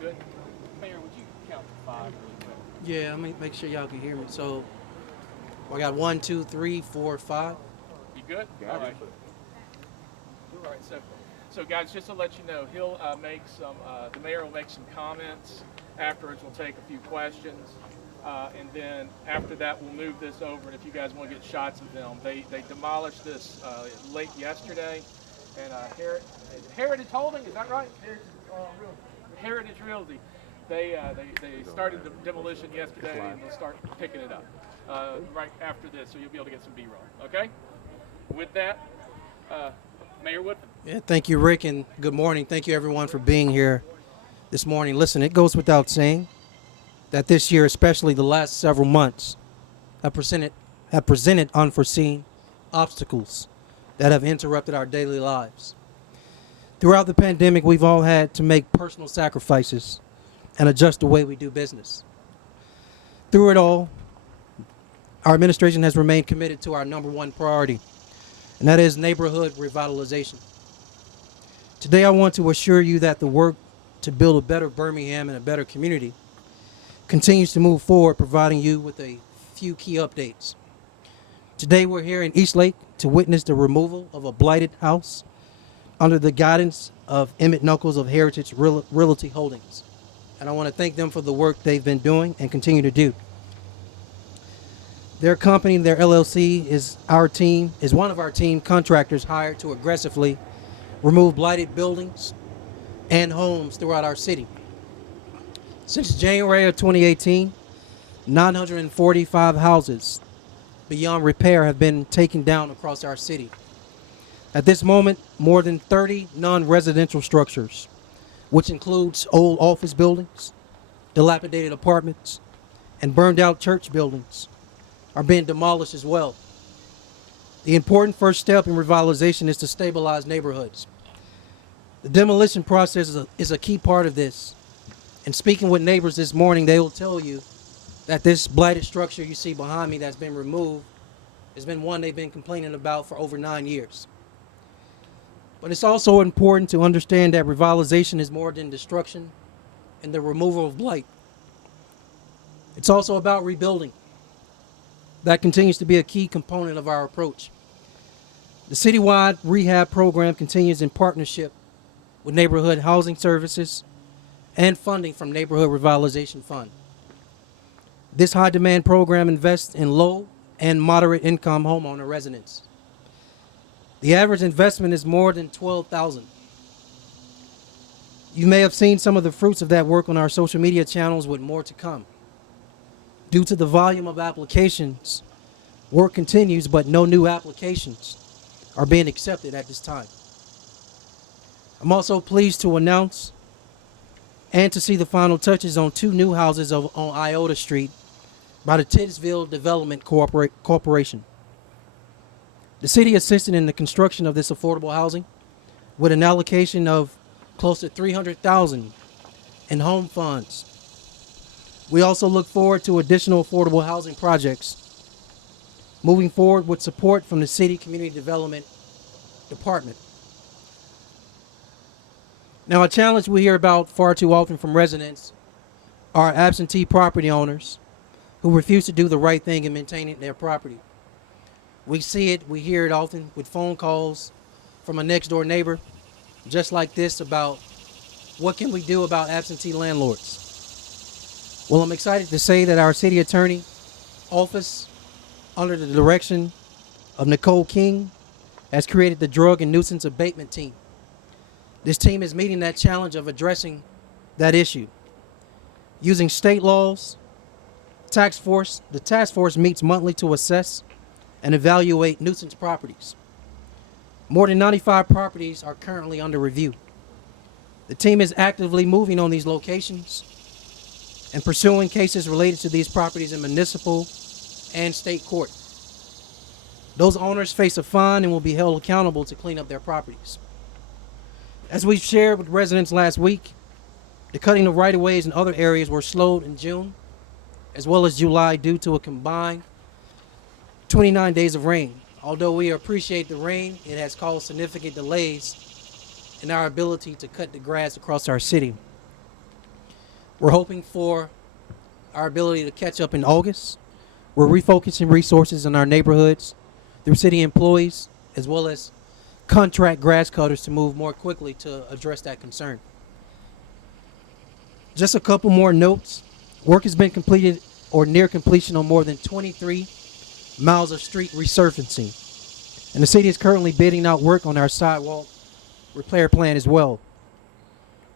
Good. Mayor, would you count to five really quick? Yeah, let me make sure y'all can hear me. So I got 1, 2, 3, 4, 5. You good? All right. All right. So guys, just to let you know, he'll make some. The mayor will make some comments. Afterwards, we'll take a few questions, and then after that, we'll move this over. And if you guys want to get shots of them, they demolished this late yesterday, and Heritage Holding, is that right? Heritage Realty. They started the demolition yesterday, and they'll start picking it up right after this, so you'll be able to get some B-roll. Okay. With that, Mayor Woodfin. Yeah, thank you, Rick, and good morning. Thank you, everyone, for being here this morning. Listen, it goes without saying that this year, especially the last several months, have presented unforeseen obstacles that have interrupted our daily lives. Throughout the pandemic, we've all had to make personal sacrifices and adjust the way we do business. Through it all, our administration has remained committed to our number one priority, and that is neighborhood revitalization. Today, I want to assure you that the work to build a better Birmingham and a better community continues to move forward, providing you with a few key updates. Today, we're here in Eastlake to witness the removal of a blighted house under the guidance of Emmett Knuckles of Heritage Realty Holdings. And I want to thank them for the work they've been doing and continue to do. Their company, their LLC, is one of our team contractors hired to aggressively remove blighted buildings and homes throughout our city. Since January of 2018, 945 houses beyond repair have been taken down across our city. At this moment, more than 30 non-residential structures, which includes old office buildings, dilapidated apartments, and burned out church buildings, are being demolished as well. The important first step in revitalization is to stabilize neighborhoods. The demolition process is a key part of this. And speaking with neighbors this morning, they will tell you that this blighted structure you see behind me that's been removed has been one they've been complaining about for over 9 years. But it's also important to understand that revitalization is more than destruction and the removal of blight. It's also about rebuilding. That continues to be a key component of our approach. The citywide rehab program continues in partnership with Neighborhood Housing Services and funding from Neighborhood Revitalization Fund. This high-demand program invests in low and moderate income homeowner residents. The average investment is more than $12,000. You may have seen some of the fruits of that work on our social media channels, with more to come. Due to the volume of applications, work continues, but no new applications are being accepted at this time. I'm also pleased to announce and to see the final touches on 2 new houses on Iota Street by the Tidsville Development Corporation. The city assisted in the construction of this affordable housing with an allocation of close to $300,000 in home funds. We also look forward to additional affordable housing projects moving forward with support from the City Community Development Department. Now, a challenge we hear about far too often from residents are absentee property owners who refuse to do the right thing in maintaining their property. We see it, we hear it often with phone calls from a next door neighbor just like this about what can we do about absentee landlords. Well, I'm excited to say that our city attorney office, under the direction of Nicole King, has created the Drug and Nuisance Abatement Team. This team is meeting that challenge of addressing that issue. Using state laws, the task force meets monthly to assess and evaluate nuisance properties. More than 95 properties are currently under review. The team is actively moving on these locations and pursuing cases related to these properties in municipal and state court. Those owners face a fine and will be held accountable to clean up their properties. As we shared with residents last week, the cutting of right-of-ways in other areas were slowed in June as well as July due to a combined 29 days of rain. Although we appreciate the rain, it has caused significant delays in our ability to cut the grass across our city. We're hoping for our ability to catch up in August. We're refocusing resources in our neighborhoods through city employees as well as contract grass cutters to move more quickly to address that concern. Just a couple more notes. Work has been completed or near completion on more than 23 miles of street resurfacing. And the city is currently bidding out work on our sidewalk repair plan as well.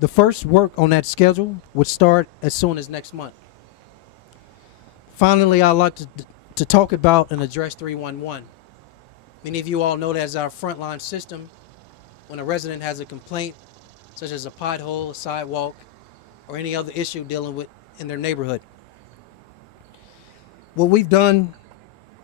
The first work on that schedule would start as soon as next month. Finally, I'd like to talk about and address 311. Many of you all know that as our frontline system, when a resident has a complaint, such as a pothole, a sidewalk, or any other issue dealing with in their neighborhood. What we've done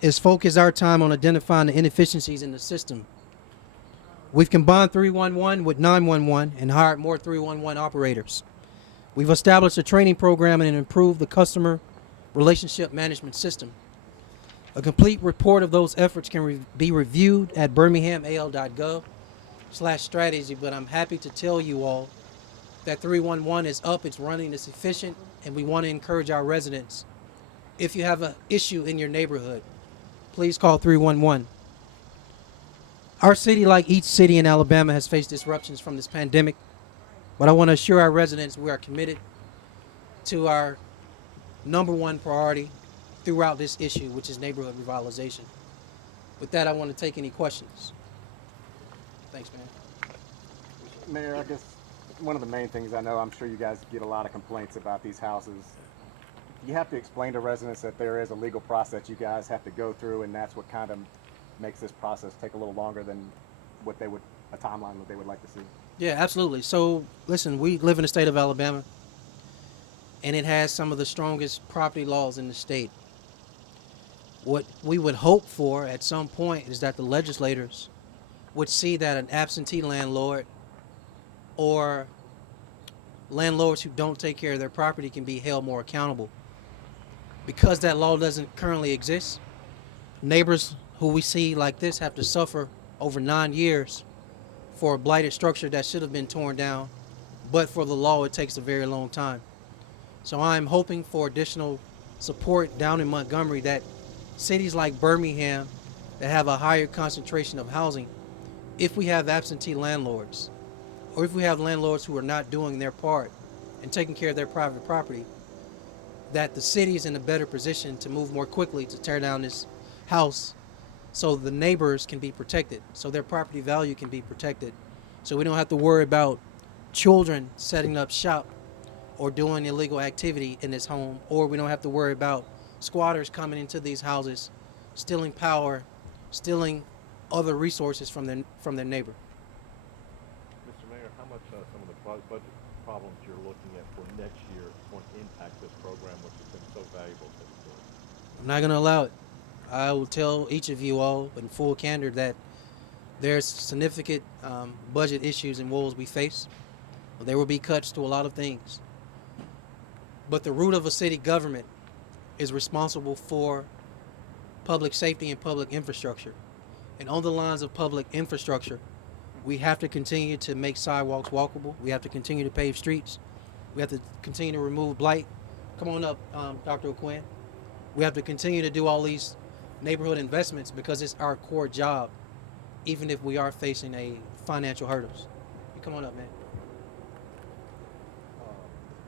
is focus our time on identifying the inefficiencies in the system. We've combined 311 with 911 and hired more 311 operators. We've established a training program and improved the customer relationship management system. A complete report of those efforts can be reviewed at birminghamal.gov/strategy, but I'm happy to tell you all that 311 is up, it's running, it's efficient, and we want to encourage our residents. If you have an issue in your neighborhood, please call 311. Our city, like each city in Alabama, has faced disruptions from this pandemic, but I want to assure our residents we are committed to our number one priority throughout this issue, which is neighborhood revitalization. With that, I want to take any questions. Thanks, man. Mayor, I guess one of the main things I know, I'm sure you guys get a lot of complaints about these houses. You have to explain to residents that there is a legal process you guys have to go through, and that's what kind of makes this process take a little longer than a timeline that they would like to see. Yeah, absolutely. So, listen, we live in the state of Alabama, and it has some of the strongest property laws in the state. What we would hope for at some point is that the legislators would see that an absentee landlord or landlords who don't take care of their property can be held more accountable. Because that law doesn't currently exist, neighbors who we see like this have to suffer over 9 years for a blighted structure that should have been torn down, but for the law it takes a very long time. So I'm hoping for additional support down in Montgomery, that cities like Birmingham that have a higher concentration of housing, if we have absentee landlords, or if we have landlords who are not doing their part and taking care of their private property, that the city is in a better position to move more quickly to tear down this house so the neighbors can be protected, so their property value can be protected, so we don't have to worry about children setting up shop or doing illegal activity in this home, or we don't have to worry about squatters coming into these houses, stealing power, stealing other resources from their neighbor. Mr. Mayor, how much some of the budget problems you're looking at for next year is going to impact this program, which has been so valuable to the city? I'm not going to allow it. I will tell each of you all in full candor that there's significant budget issues and woes we face. There will be cuts to a lot of things. But the root of a city government is responsible for public safety and public infrastructure. And on the lines of public infrastructure, we have to continue to make sidewalks walkable. We have to continue to pave streets. We have to continue to remove blight. Come on up, Dr. O'Quinn. We have to continue to do all these neighborhood investments because it's our core job, even if we are facing a financial hurdles. Come on up, man.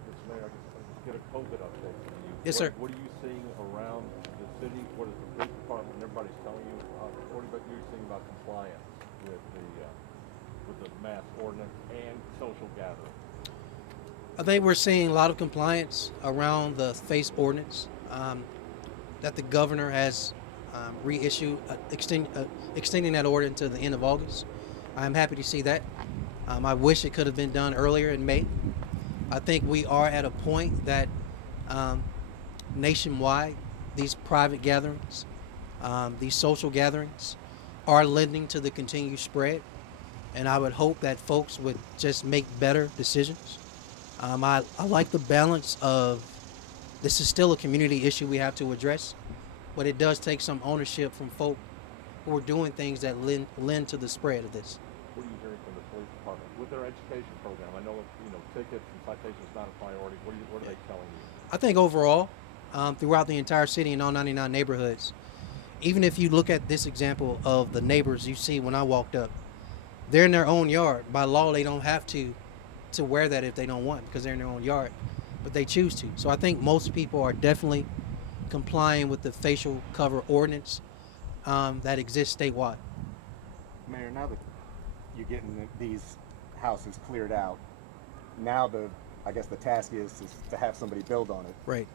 Mr. Mayor, I just get a COVID update from you. Yes, sir. What are you seeing around the city? What is the police department and everybody's telling you? What are you seeing about compliance with the mask ordinance and social gathering? I think we're seeing a lot of compliance around the face ordinance that the governor has reissued, extending that order until the end of August. I'm happy to see that. I wish it could have been done earlier in May. I think we are at a point that nationwide, these private gatherings, these social gatherings are lending to the continued spread. And I would hope that folks would just make better decisions. I like the balance of this is still a community issue we have to address, but it does take some ownership from folk who are doing things that lend to the spread of this. What are you hearing from the police department with with their education program? I know, tickets and citations not a priority. What are they telling you? I think overall, throughout the entire city in all 99 neighborhoods, even if you look at this example of the neighbors you see when I walked up, they're in their own yard. By law, they don't have to wear that if they don't want, because they're in their own yard, but they choose to. So I think most people are definitely complying with the facial cover ordinance that exists statewide. Mayor, now that you're getting these houses cleared out, now I guess the task is to have somebody build on it. Right.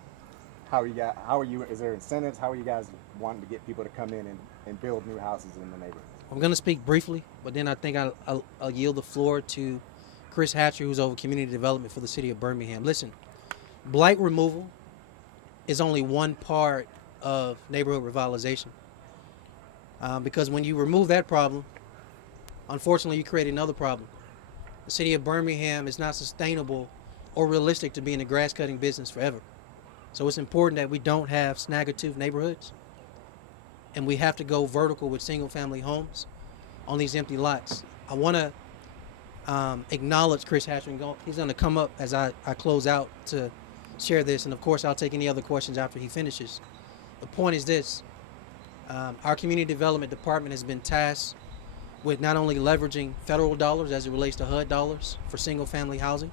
How are you, is there incentives? How are you guys wanting to get people to come in and build new houses in the neighborhood? I'm going to speak briefly, but then I think I'll yield the floor to Chris Hatcher, who's over community development for the city of Birmingham. Listen, blight removal is only one part of neighborhood revitalization. Because when you remove that problem, unfortunately, you create another problem. The city of Birmingham is not sustainable or realistic to be in the grass cutting business forever. So it's important that we don't have snag-a-tooth neighborhoods, and we have to go vertical with single-family homes on these empty lots. I want to acknowledge Chris Hatcher. He's going to come up as I close out to share this, and of course I'll take any other questions after he finishes. The point is this. Our community development department has been tasked with not only leveraging federal dollars as it relates to HUD dollars for single-family housing,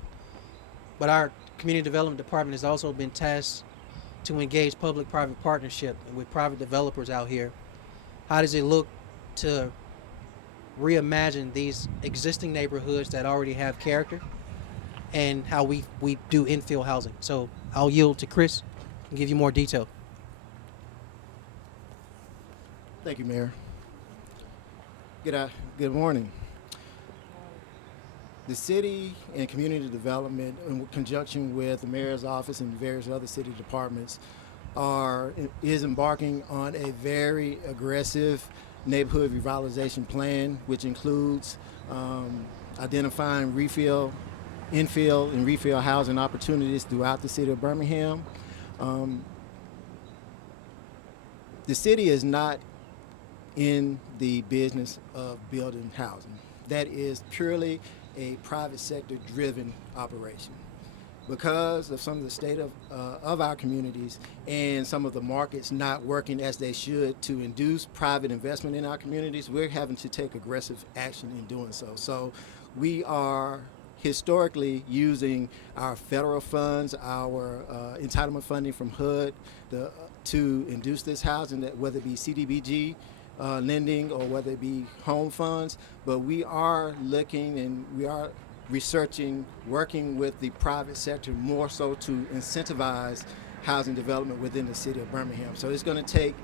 but our community development department has also been tasked to engage public-private partnership with private developers out here. How does it look to reimagine these existing neighborhoods that already have character, and how we do infill housing? So I'll yield to Chris and give you more detail. Thank you, Mayor. Good morning. The city and community development, in conjunction with the mayor's office and various other city departments, is embarking on a very aggressive neighborhood revitalization plan, which includes identifying infill and refill housing opportunities throughout the city of Birmingham. The city is not in the business of building housing. That is purely a private sector driven operation. Because of some of the state of our communities and some of the markets not working as they should to induce private investment in our communities, we're having to take aggressive action in doing so. So we are historically using our federal funds, our entitlement funding from HUD to induce this housing, whether it be CDBG lending or whether it be home funds. But we are looking and we are researching, working with the private sector more so to incentivize housing development within the city of Birmingham. So it's going to take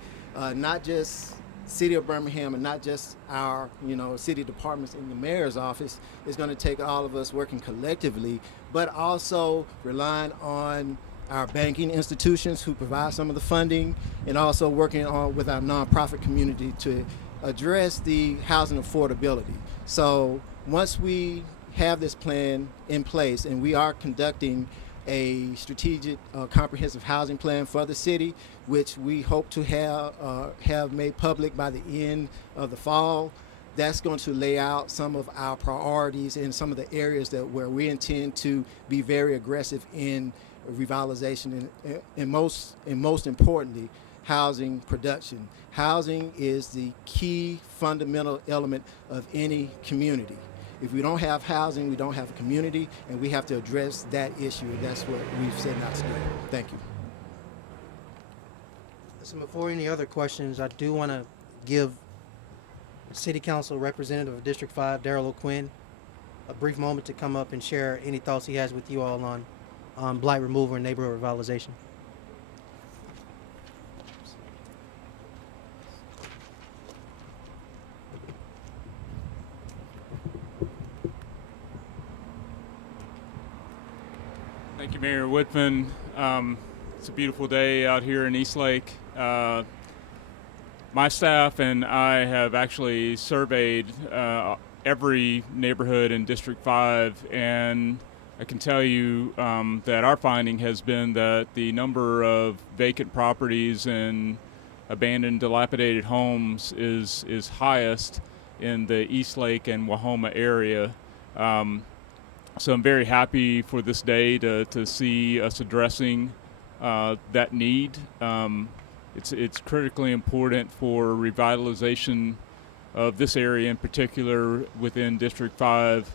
not just city of Birmingham and not just our city departments in the mayor's office. It's going to take all of us working collectively, but also relying on our banking institutions who provide some of the funding, and also working with our nonprofit community to address the housing affordability. So once we have this plan in place, and we are conducting a strategic comprehensive housing plan for the city, which we hope to have made public by the end of the fall, that's going to lay out some of our priorities and some of the areas where we intend to be very aggressive in revitalization and most importantly, housing production. Housing is the key fundamental element of any community. If we don't have housing, we don't have a community, and we have to address that issue, and that's what we've set out to do. Thank you. Listen, before any other questions, I do want to give City Council Representative of District 5, Darrell O'Quinn, a brief moment to come up and share any thoughts he has with you all on blight removal and neighborhood revitalization. Thank you, Mayor Woodfin. It's a beautiful day out here in Eastlake. My staff and I have actually surveyed every neighborhood in District 5, and I can tell you that our finding has been that the number of vacant properties and abandoned, dilapidated homes is highest in the Eastlake and Wahoma area. So I'm very happy for this day to see us addressing that need. It's critically important for revitalization of this area in particular within District 5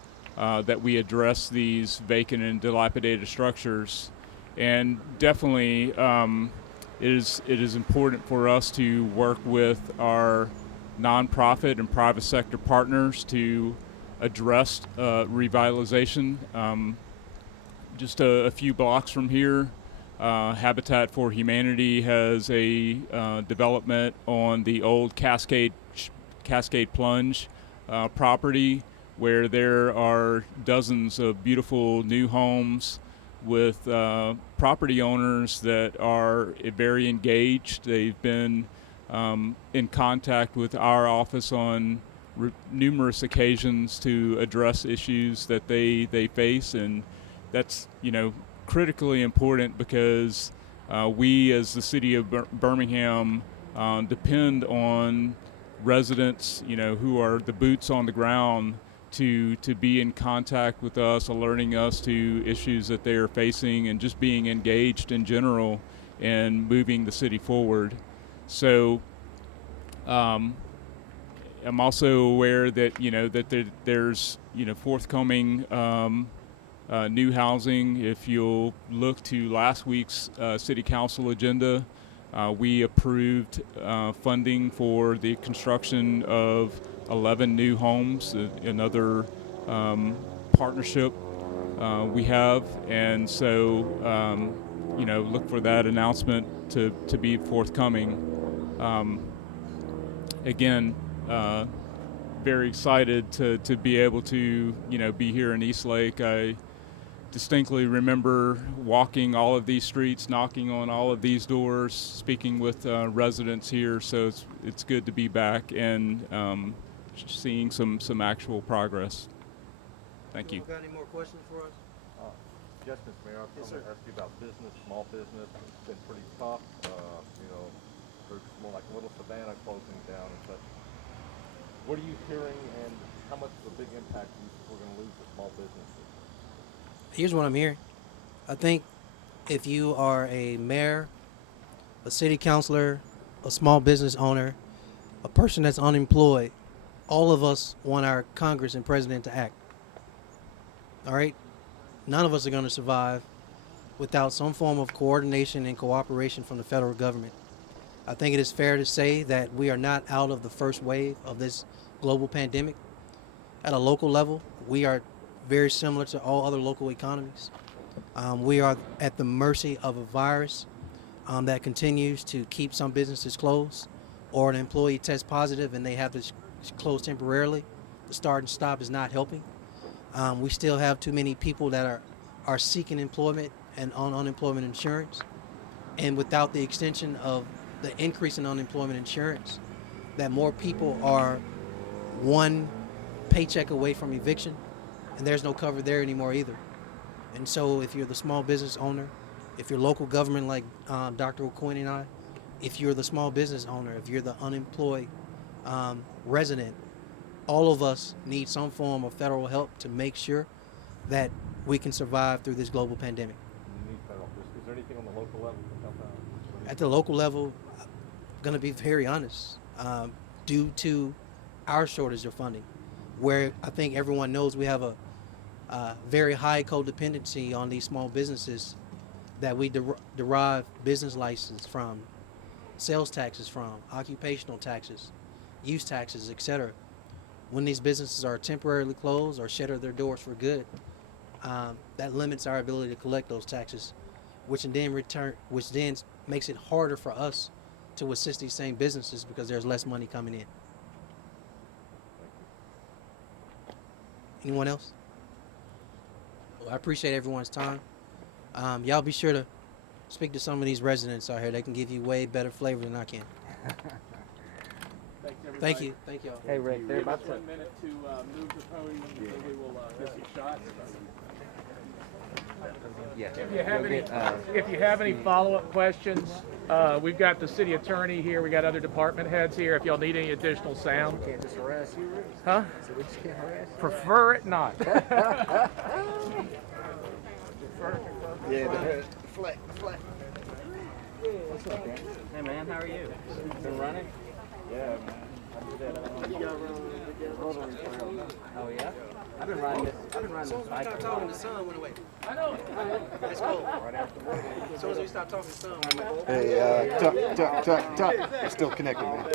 that we address these vacant and dilapidated structures. And definitely it is important for us to work with our nonprofit and private sector partners to address revitalization. Just a few blocks from here, Habitat for Humanity has a development on the old Cascade Plunge property where there are dozens of beautiful new homes with property owners that are very engaged. They've been in contact with our office on numerous occasions to address issues that they face, and that's critically important because we as the city of Birmingham depend on residents who are the boots on the ground to be in contact with us, alerting us to issues that they are facing, and just being engaged in general and moving the city forward. So I'm also aware that that there's forthcoming new housing. If you'll look to last week's city council agenda, we approved funding for the construction of 11 new homes, another partnership we have, and so look for that announcement to be forthcoming. Again, very excited to be able to be here in Eastlake. I distinctly remember walking all of these streets, knocking on all of these doors, speaking with residents here. So it's good to be back and seeing some actual progress. Thank you. Got any more questions for us? Yes, Mr. Mayor, I was going to ask you about business, small business. It's been pretty tough. There's more like Little Savannah closing down and such. What are you hearing, and how much of a big impact do you think we're going to lose to small businesses? Here's what I'm hearing. I think if you are a mayor, a city councilor, a small business owner, a person that's unemployed, all of us want our Congress and president to act. All right? None of us are going to survive without some form of coordination and cooperation from the federal government. I think it is fair to say that we are not out of the first wave of this global pandemic. At a local level, we are very similar to all other local economies. We are at the mercy of a virus that continues to keep some businesses closed, or an employee tests positive and they have to close temporarily. The start and stop is not helping. We still have too many people that are seeking employment and on unemployment insurance. And without the extension of the increase in unemployment insurance, that more people are one paycheck away from eviction, and there's no cover there anymore either. And so if you're the small business owner, if you're local government like Dr. O'Coin and I, if you're the small business owner, if you're the unemployed resident, all of us need some form of federal help to make sure that we can survive through this global pandemic. You need federal. Is there anything on the local level to help out? At the local level, I'm going to be very honest, due to our shortage of funding, where I think everyone knows we have a very high codependency on these small businesses that we derive business license from, sales taxes from, occupational taxes, use taxes, etc. When these businesses are temporarily closed or shutter their doors for good, that limits our ability to collect those taxes, which then makes it harder for us to assist these same businesses because there's less money coming in. Anyone else? Well, I appreciate everyone's time. Y'all be sure to speak to some of these residents out here. They can give you way better flavor than I can. Thanks, everybody. Thank you. Thank y'all. Hey, Rick, they're Give us about to. 1 minute to move the podium, and then we will get some shots. Yeah. If you have any follow-up questions, We've got the city attorney here. We got other department heads here. If y'all need any additional sound, Can't just harass you, Rick? huh? So we just can't harass you? Prefer it not. Yeah, the flat. What's up, man? Hey, man, how are you? Been running? Yeah, man. I do that. Oh, yeah? I've been riding this bike for a while. the sun went away. I know. That's cool. As soon as we stopped talking, the sun went away. Hey, tuck. We're still connected, man.